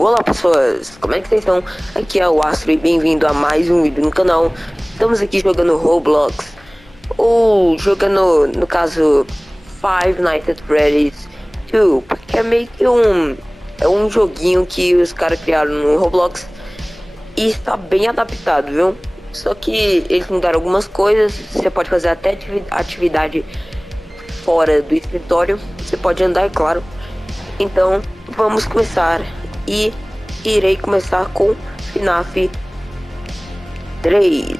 Olá pessoas, como é que vocês estão? Aqui é o Astro e bem-vindo a mais um vídeo no canal. Estamos aqui jogando Roblox, ou jogando, no caso, Five Nights at Freddy's 2, que é meio que um joguinho que os caras criaram no Roblox e está bem adaptado, viu? Só que eles mudaram algumas coisas, você pode fazer até atividade fora do escritório, você pode andar, é claro. Então, vamos começar e irei começar com FNAF 3.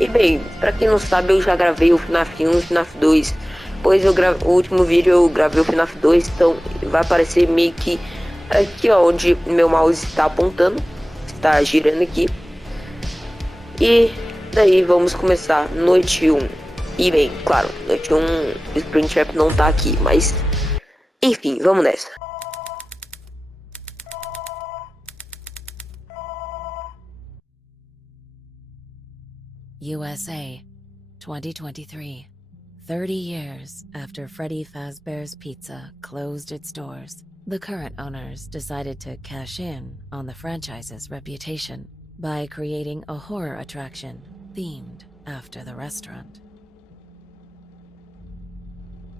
E bem, pra quem não sabe, eu já gravei o FNAF 1 e o FNAF 2, pois o último vídeo eu gravei o FNAF 2, então vai aparecer meio que aqui ó, onde meu mouse está apontando, está girando aqui. E daí vamos começar Noite 1. E bem, claro, Noite 1 o Springtrap não tá aqui, mas enfim, vamos nessa. USA, 2023. 30 years after Freddy Fazbear's Pizza closed its doors, the current owners decided to cash in on the franchise's reputation by creating a horror attraction themed after the restaurant.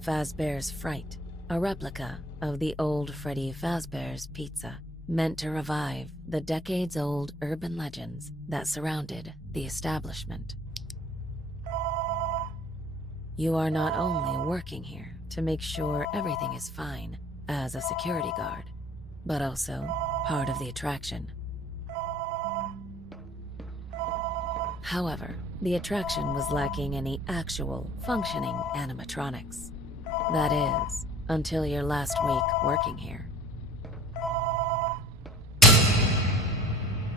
Fazbear's Fright, a replica of the old Freddy Fazbear's Pizza, meant to revive the decades-old urban legends that surrounded the establishment. You are not only working here to make sure everything is fine as a security guard, but also part of the attraction. However, the attraction was lacking any actual functioning animatronics. That is, until your last week working here.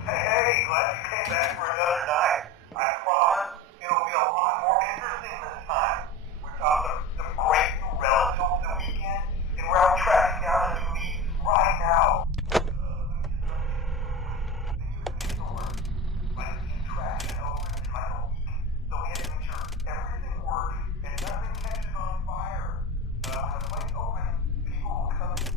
Hey, glad you came back for another night. I promise it'll be a lot more interesting this time. We've got some great new relics over the weekend, and we're out tracking down a new lead right now. Like keep tracking over the final week, so we have to make sure everything works and nothing catches on fire. When the place opens, people will come in.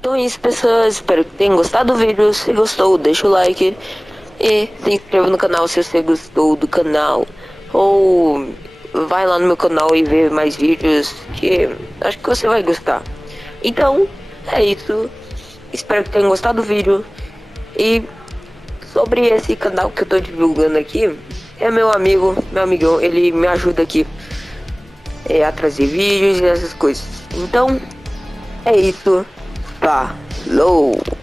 Então é isso, pessoas, espero que tenham gostado do vídeo. Se gostou, deixa o like e se inscreva no canal se você gostou do canal, ou vai lá no meu canal e vê mais vídeos que acho que você vai gostar. Então é isso, espero que tenham gostado do vídeo. E sobre esse canal que eu tô divulgando aqui, é meu amigão, ele me ajuda aqui a trazer vídeos e essas coisas. Então é isso, falou!